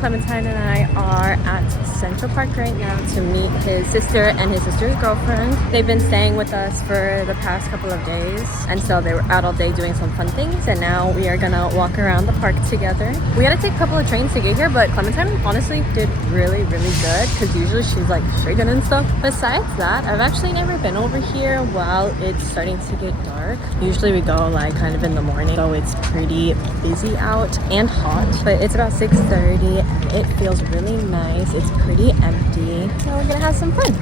Clementine and I are at Central Park right now to meet his sister and his sister's girlfriend. They've been staying with us for the past couple of days, and so they were out all day doing some fun things, and now we are gonna walk around the park together. We had to take a couple of trains to get here, but Clementine honestly did really good, because usually she's like shaking and stuff. Besides that, I've actually never been over here while it's starting to get dark. Usually we go like kind of in the morning, so it's pretty busy out and hot, but it's about 6:30 and it feels really nice. It's pretty empty, so we're gonna have some fun.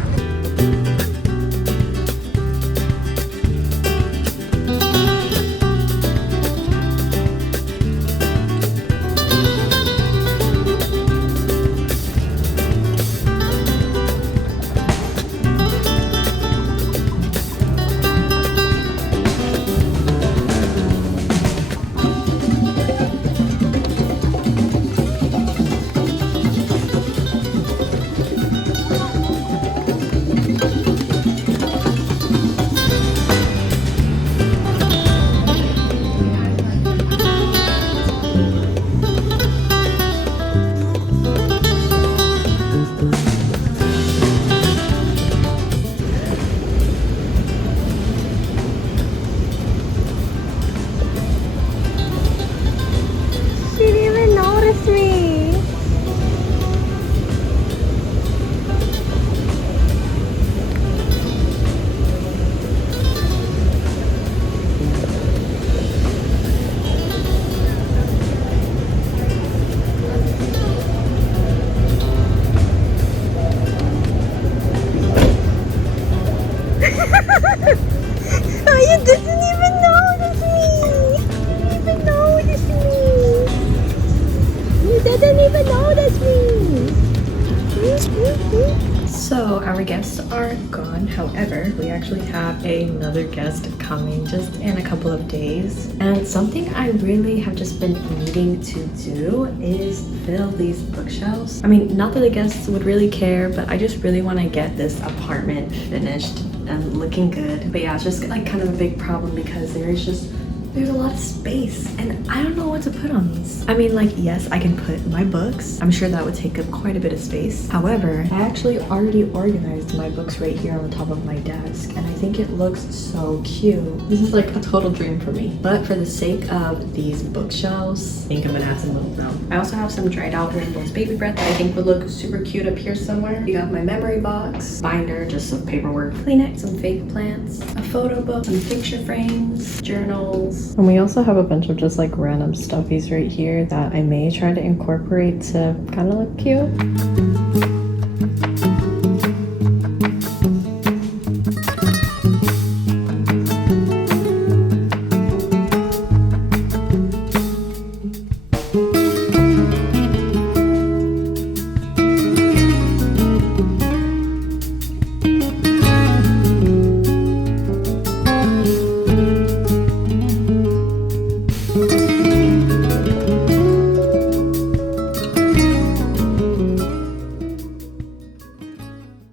So our guests are gone. However, we actually have another guest coming just in a couple of days. And something I really have just been needing to do is fill these bookshelves. I mean, not that the guests would really care, but I just really want to get this apartment finished and looking good. But yeah, it's just like kind of a big problem because there's a lot of space and I don't know what to put on these. I mean, like, yes, I can put my books. I'm sure that would take up quite a bit of space. However, I actually already organized my books right here on the top of my desk and I think it looks so cute. This is like a total dream for me. But for the sake of these bookshelves, I think I'm gonna add some little brown. I also have some dried out Rainbow's baby breath that I think would look super cute up here somewhere. You got my memory box, binder, just some paperwork, Kleenex, some fake plants, a photo book, some picture frames, journals. And we also have a bunch of just like random stuffies right here that I may try to incorporate to kind of look cute.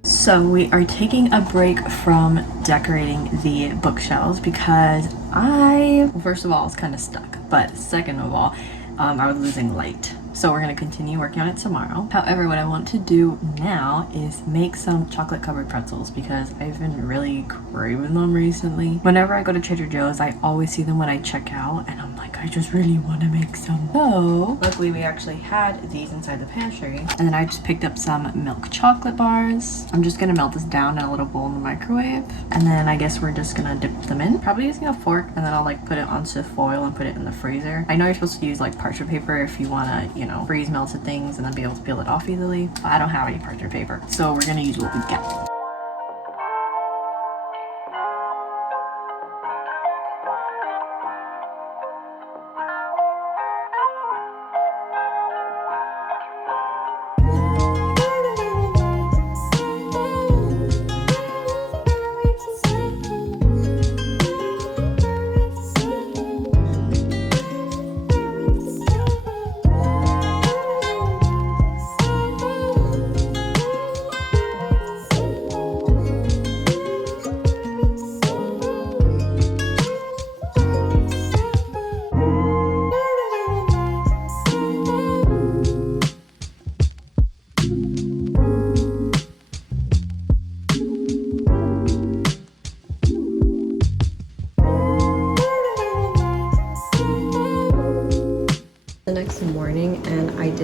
So we are taking a break from decorating the bookshelves because first of all, it's kind of stuck, but second of all, I was losing light. So we're going to continue working on it tomorrow. However, what I want to do now is make some chocolate covered pretzels because I've been really craving them recently. Whenever I go to Trader Joe's, I always see them when I check out and I'm like, I just really want to make some. So luckily we actually had these inside the pantry, and then I just picked up some milk chocolate bars. I'm just going to melt this down in a little bowl in the microwave, and then I guess we're just going to dip them in, probably using a fork, and then I'll like put it onto foil and put it in the freezer. I know you're supposed to use like parchment paper if you want to, freeze melted things and then be able to peel it off easily. But I don't have any parchment paper, so we're gonna use what we got.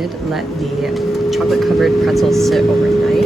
did let the chocolate covered pretzels sit overnight.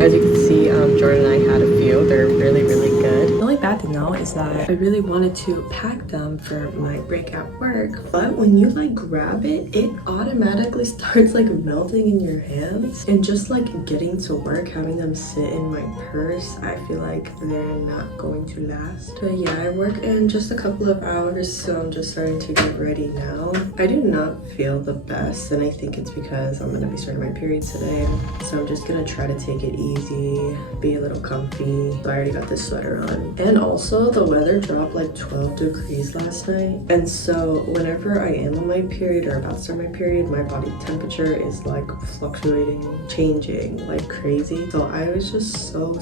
As you can see, Jordan and I had a few. They're really, really good. The only bad thing though is that I really wanted to pack them for my break at work, but when you like grab it, it automatically starts like melting in your hands. And just like getting to work, having them sit in my purse, I feel like they're not going to last. But yeah, I work in just a couple of hours, so I'm just starting to get ready now. I do not feel the best, and I think it's because I'm gonna be starting my period today, so I'm just gonna try to take it easy, be a little comfy. So I already got this sweater on. And also the weather dropped like 12 degrees last night, and so whenever I am on my period or about to start my period, my body temperature is like fluctuating, changing like crazy. So I was just so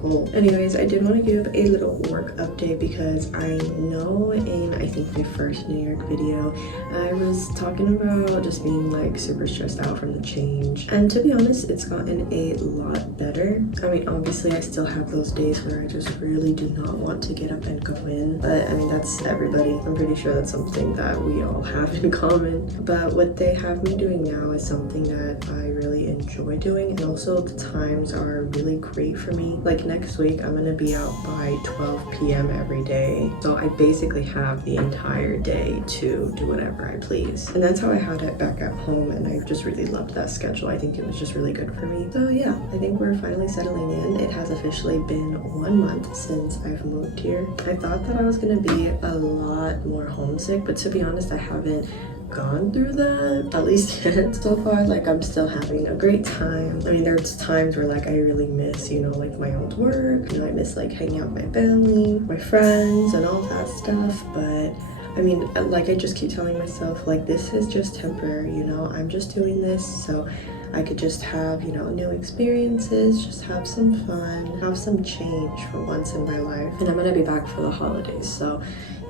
cold. Anyways, I did want to give a little work update because I know in I think my first New York video I was talking about just being like super stressed out from the change, and to be honest, it's gotten a lot better. I mean, obviously I still have those days where I just really do not want to get up and go in, but I mean that's everybody. I'm pretty sure that's something that we all have in common. But what they have me doing now is something that I really enjoy doing, and also the times are really great for me. Like next week I'm gonna be out by 12 p.m. every day, so I basically have the entire day to do whatever I please. And that's how I had it back at home, and I just really loved that schedule. I think it was just really good for me. So yeah, I think we're finally settling in. It has officially been 1 month since I've moved here. I thought that I was gonna be a lot more homesick, but to be honest, I haven't gone through that, at least yet. So far, like I'm still having a great time. I mean, there's times where like I really miss, you know, like my old work, you know, I miss like hanging out with my family, my friends, and all that stuff. But I mean, like I just keep telling myself like this is just temporary, you know, I'm just doing this so I could just have, you know, new experiences, just have some fun, have some change for once in my life. And I'm gonna be back for the holidays, so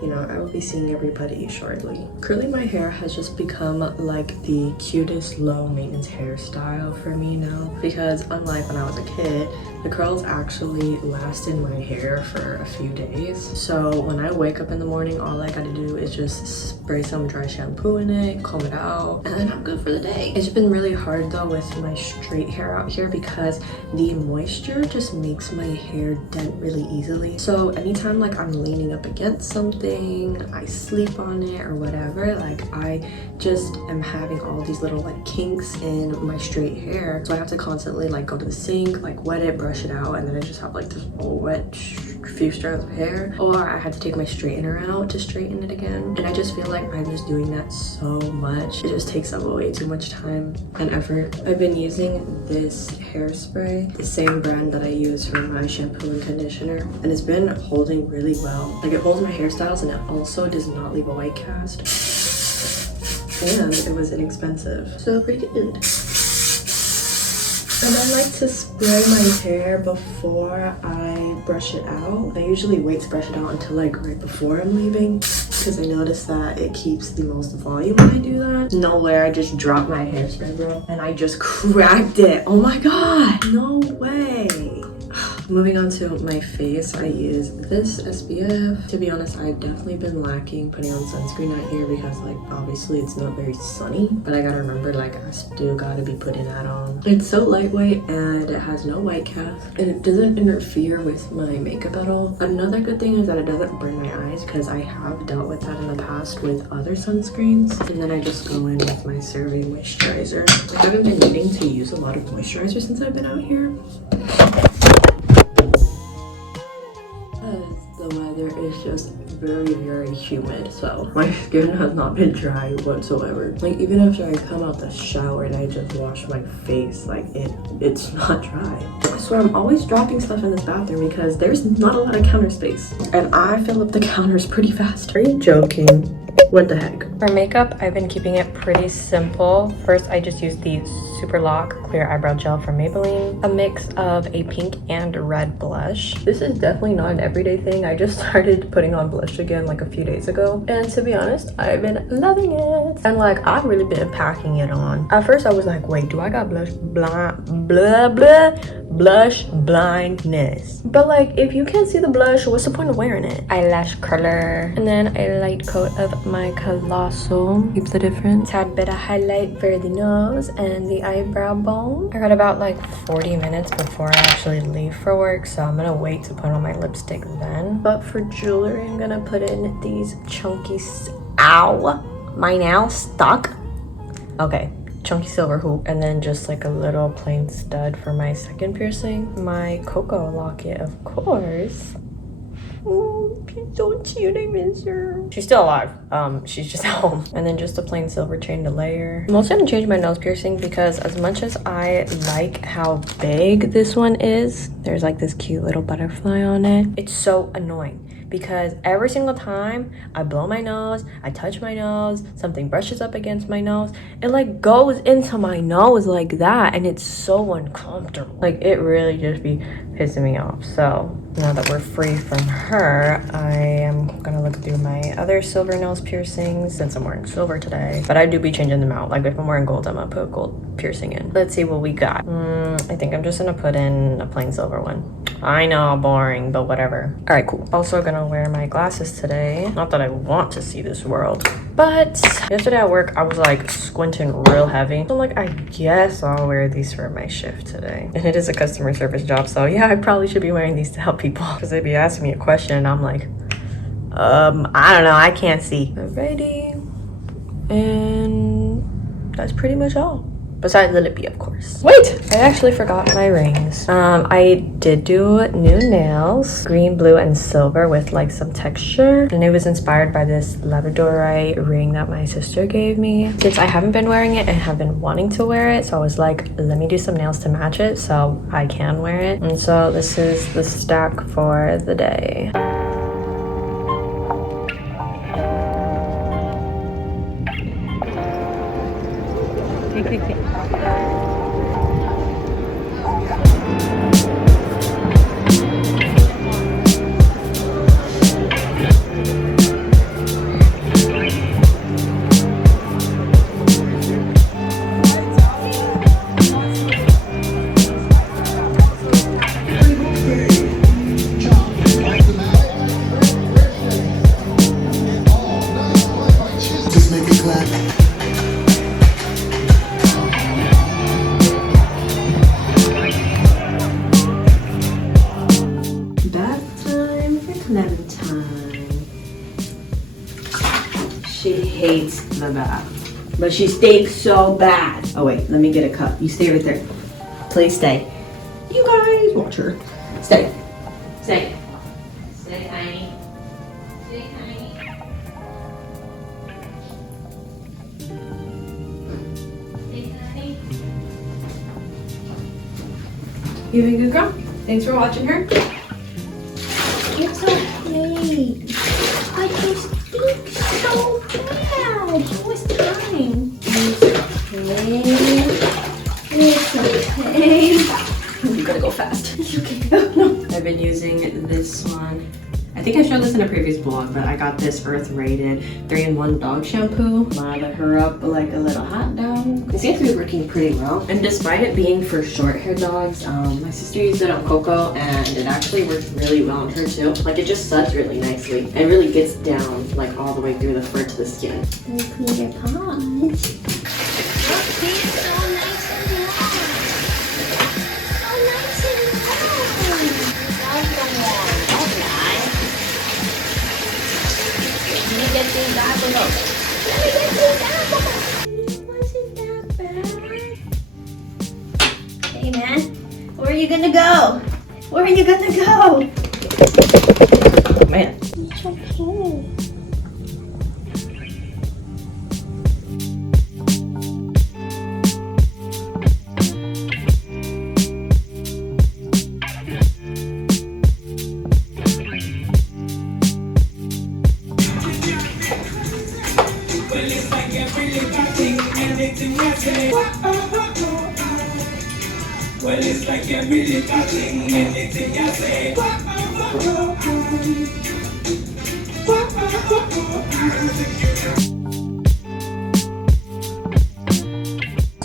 you know, I will be seeing everybody shortly. Curling my hair has just become like the cutest low maintenance hairstyle for me now, because unlike when I was a kid, the curls actually last in my hair for a few days. So when I wake up in the morning, all I gotta do is just spray some dry shampoo in it, comb it out, and then I'm good for the day. It's been really hard though with my straight hair out here because the moisture just makes my hair dent really easily. So anytime like I'm leaning up against something, I sleep on it or whatever, like I just am having all these little like kinks in my straight hair. So I have to constantly like go to the sink, like wet it, brush it out, and then I just have like this all wet few strands of hair. Or I had to take my straightener out to straighten it again. And I just feel like I'm just doing that so much. It just takes up way too much time and effort. I've been using this hairspray, the same brand that I use for my shampoo and conditioner, and it's been holding really well. Like it holds my hairstyles, and it also does not leave a white cast. And it was inexpensive, so pretty good. And I like to spray my hair before I brush it out. I usually wait to brush it out until like right before I'm leaving, because I notice that it keeps the most volume when I do that. Nowhere, I just dropped my hairspray, bro, and I just cracked it. Oh my god, no way. Moving on to my face, I use this SPF. To be honest, I've definitely been lacking putting on sunscreen out here because like obviously it's not very sunny, but I gotta remember like I still gotta be putting that on. It's so lightweight and it has no white cast, and it doesn't interfere with my makeup at all. Another good thing is that it doesn't burn my eyes, because I have dealt with that in the past with other sunscreens. And then I just go in with my CeraVe moisturizer. I haven't been needing to use a lot of moisturizer since I've been out here. The weather is just very humid, so my skin has not been dry whatsoever. Like even after I come out the shower and I just wash my face, like it's not dry. I swear I'm always dropping stuff in this bathroom because there's not a lot of counter space, and I fill up the counters pretty fast. Are you joking? What the heck? For makeup, I've been keeping it pretty simple. First, I just used the Super Lock Clear Eyebrow Gel from Maybelline, a mix of a pink and red blush. This is definitely not an everyday thing. I just started putting on blush again like a few days ago, and to be honest, I've been loving it. And like I've really been packing it on. At first, I was like, wait, do I got blush blush blindness? But like if you can't see the blush, what's the point of wearing it? Eyelash curler, and then a light coat of my my colossal. Keep the difference. Tad bit of highlight for the nose and the eyebrow bone. I got about like 40 minutes before I actually leave for work, so I'm gonna wait to put on my lipstick then. But for jewelry, I'm gonna put in these chunky, ow, my nail stuck. Okay, chunky silver hoop, and then just like a little plain stud for my second piercing. My cocoa locket, of course. Oh, she's so cute, I miss her. She's still alive. She's just at home. And then just a plain silver chain to layer. I'm also gonna change my nose piercing because as much as I like how big this one is, there's like this cute little butterfly on it. It's so annoying because every single time I blow my nose, I touch my nose, something brushes up against my nose, it like goes into my nose like that, and it's so uncomfortable. Like, it really just be pissing me off. So now that we're free from her, I am gonna look through my other silver nose piercings since I'm wearing silver today. But I do be changing them out. Like, if I'm wearing gold, I'm gonna put a gold piercing in. Let's see what we got. I think I'm just gonna put in a plain silver one. I know, boring, but whatever. All right, cool. Also gonna wear my glasses today. Not that I want to see this world, but yesterday at work, I was like squinting real heavy. So I'm like, I guess I'll wear these for my shift today. And it is a customer service job, so yeah, I probably should be wearing these to help people because they'd be asking me a question and I'm like, I don't know, I can't see. Alrighty, and that's pretty much all. Besides the lippy, of course. Wait! I actually forgot my rings. I did do new nails. Green, blue, and silver with like some texture. And it was inspired by this labradorite ring that my sister gave me. Since I haven't been wearing it and have been wanting to wear it, so I was like, let me do some nails to match it so I can wear it. And so this is the stack for the day. She hates the bath, but she stinks so bad. Oh wait, let me get a cup. You stay right there. Please stay. You guys, watch her. Stay. Stay. Stay, Tiny. Stay, Tiny. Stay, Tiny. You a good girl? Thanks for watching her. It's okay. I just stink so bad. It was time. It's okay. You gotta go fast. It's okay. Oh, no. I've been using this one. I think I showed this in a previous vlog, but I got this Earth Rated 3-in-1 dog shampoo. Lather her up like a little hot dog. It seems to be working pretty well. And despite it being for short hair dogs, my sister used it on Coco and it actually worked really well on her too. Like, it just suds really nicely. It really gets down like all the way through the fur to the skin. And clean your paws. Get these apples. Let me get these apples. Wasn't that bad? Hey man, where are you gonna go? Where are you gonna go? Oh man. It's okay. Well, it's like you're really touching anything I say.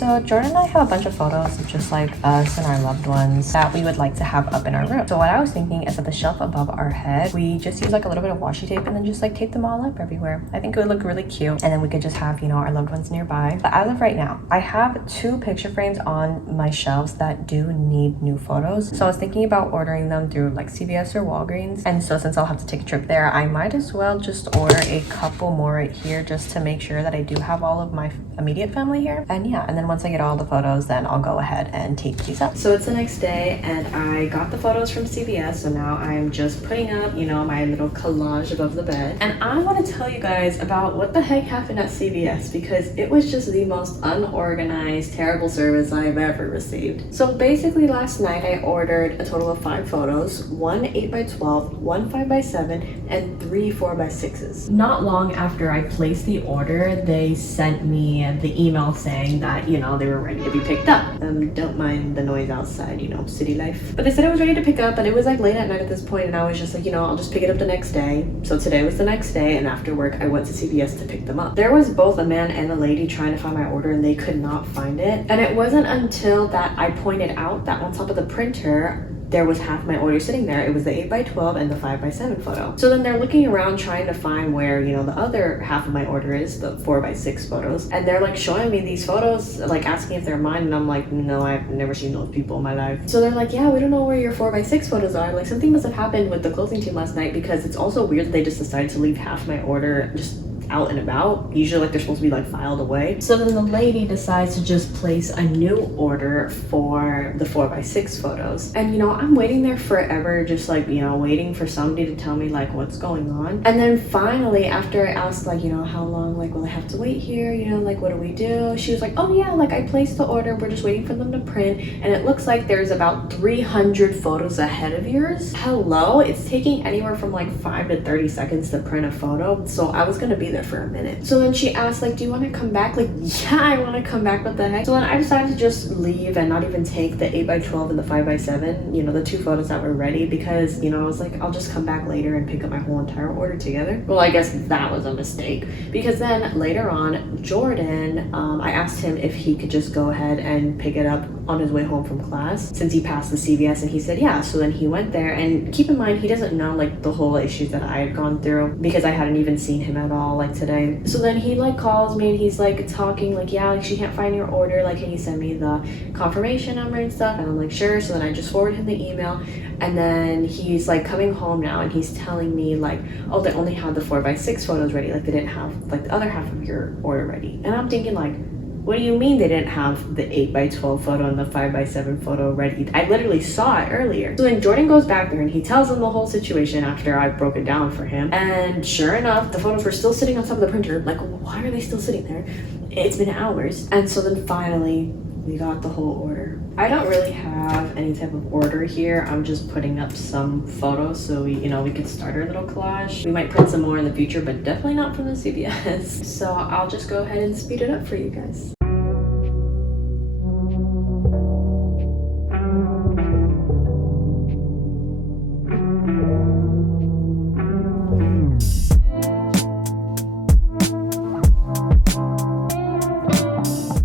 So Jordan and I have a bunch of photos of just like us and our loved ones that we would like to have up in our room. So what I was thinking is that the shelf above our head, we just use like a little bit of washi tape and then just like tape them all up everywhere. I think it would look really cute, and then we could just have, you know, our loved ones nearby. But as of right now, I have 2 picture frames on my shelves that do need new photos. So I was thinking about ordering them through like CVS or Walgreens. And so since I'll have to take a trip there, I might as well just order a couple more right here just to make sure that I do have all of my immediate family here. And yeah, and then once I get all the photos, then I'll go ahead and tape these up. So it's the next day and I got the photos from CVS. So now I'm just putting up, you know, my little collage above the bed. And I want to tell you guys about what the heck happened at CVS, because it was just the most unorganized, terrible service I've ever received. So basically last night I ordered a total of 5 photos, 1 8x12, 1 5x7, and 3 4x6s. Not long after I placed the order, they sent me the email saying that, you know, they were ready to be picked up. Don't mind the noise outside, you know, city life. But they said it was ready to pick up, and it was like late at night at this point, and I was just like, you know, I'll just pick it up the next day. So today was the next day, and after work I went to CVS to pick them up. There was both a man and a lady trying to find my order, and they could not find it. And it wasn't until that I pointed out that on top of the printer there was half my order sitting there. It was the 8x12 and the 5x7 photo. So then they're looking around trying to find where, you know, the other half of my order is, the 4x6 photos. And they're like showing me these photos, like asking if they're mine. And I'm like, no, I've never seen those people in my life. So they're like, yeah, we don't know where your 4x6 photos are. Like something must have happened with the clothing team last night, because it's also weird that they just decided to leave half my order just out and about. Usually like they're supposed to be like filed away. So then the lady decides to just place a new order for the 4x6 photos. And you know, I'm waiting there forever, just like, you know, waiting for somebody to tell me like what's going on. And then finally, after I asked like, you know, how long like will I have to wait here, you know, like what do we do, she was like, oh yeah, like I placed the order, we're just waiting for them to print, and it looks like there's about 300 photos ahead of yours. Hello, it's taking anywhere from like 5 to 30 seconds to print a photo. So I was gonna be there for a minute. So then she asked like, do you want to come back? Like, yeah, I want to come back. What the heck? So then I decided to just leave and not even take the 8x12 and the 5x7, you know, the 2 photos that were ready, because, you know, I was like, I'll just come back later and pick up my whole entire order together. Well, I guess that was a mistake, because then later on, Jordan, I asked him if he could just go ahead and pick it up on his way home from class, since he passed the CVS, and he said yeah. So then he went there, and keep in mind, he doesn't know like the whole issues that I had gone through, because I hadn't even seen him at all like today. So then he like calls me and he's like talking like, yeah, like she can't find your order, like can you send me the confirmation number and stuff? And I'm like, sure. So then I just forwarded him the email, and then he's like coming home now and he's telling me like, oh, they only had the 4x6 photos ready, like they didn't have like the other half of your order ready. And I'm thinking like, what do you mean they didn't have the 8x12 photo and the 5x7 photo ready? I literally saw it earlier. So then Jordan goes back there and he tells them the whole situation after I broke it down for him. And sure enough, the photos were still sitting on top of the printer. Like, why are they still sitting there? It's been hours. And so then finally, we got the whole order. I don't really have any type of order here. I'm just putting up some photos so we, you know, we could start our little collage. We might print some more in the future, but definitely not from the CVS. So I'll just go ahead and speed it up for you guys.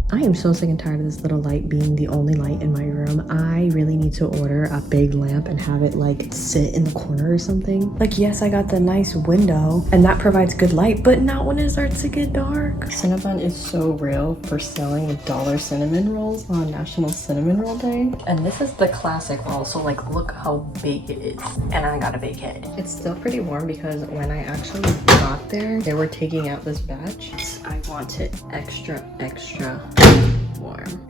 I am so sick and tired of this little light being the only light in my room. I really need to order a big lamp and have it like sit in the corner or something. Like, yes, I got the nice window and that provides good light, but not when it starts to get dark. Cinnabon is so real for selling $1 cinnamon rolls on National Cinnamon Roll Day. And this is the classic roll, so like look how big it is. And I got a big head. It's still pretty warm because when I actually got there, they were taking out this batch. I want it extra warm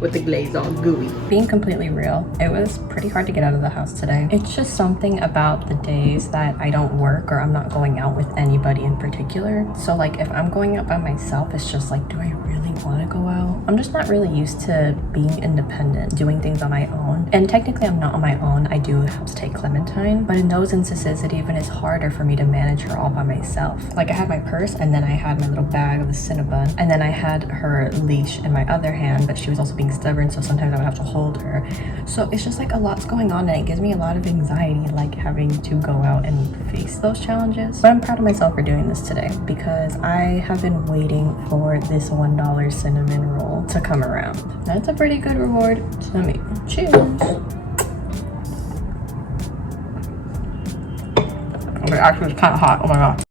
with the glaze all gooey. Being completely real, it was pretty hard to get out of the house today. It's just something about the days that I don't work or I'm not going out with anybody in particular. So like if I'm going out by myself, it's just like, do I really want to go out? I'm just not really used to being independent, doing things on my own. And technically I'm not on my own. I do have to take Clementine, but in those instances it even is harder for me to manage her all by myself. Like I had my purse and then I had my little bag of the Cinnabon and then I had her leash in my other hand, but she was also being being stubborn, so sometimes I would have to hold her. So it's just like a lot's going on, and it gives me a lot of anxiety, like having to go out and face those challenges. But I'm proud of myself for doing this today because I have been waiting for this $1 cinnamon roll to come around. That's a pretty good reward to me. Cheers. Okay, actually it's kind of hot. Oh my god.